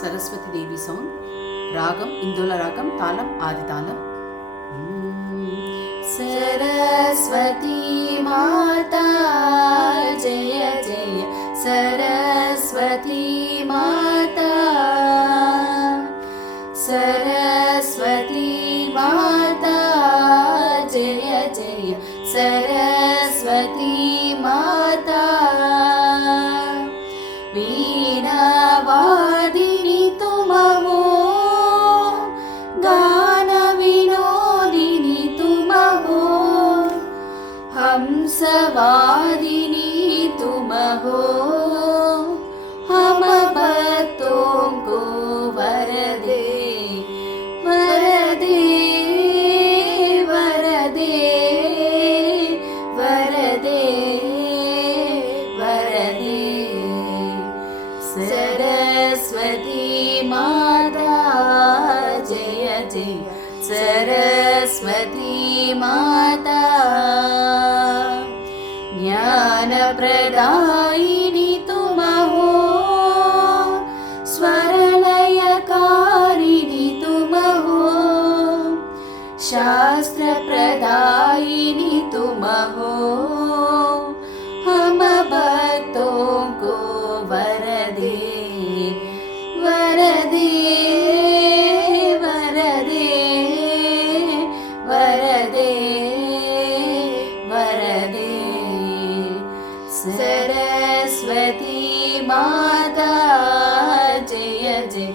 Saraswati Devi song. Ragam, Indola Ragam, Talam, Adi Talam. Saraswati Mata Jaya Jaya Saraswati Mata Saraswati Mata Jaya Jaya Saraswati Mata Veena Vadini Tumaho Gana Vinodini Tumaho Hamsavadini Tumaho Hum Bhatton ko Varade Varade Varade Varade Varade Saraswati Mata Jaya Jaya Saraswati Mata Jnana Pradayini Tumaho Swaralaya-karini Tumaho Shastra Pradayini Tumaho Hum Bhatton ko Varade Varade Varade Varade Varade Saraswati Mata Jaya Jaya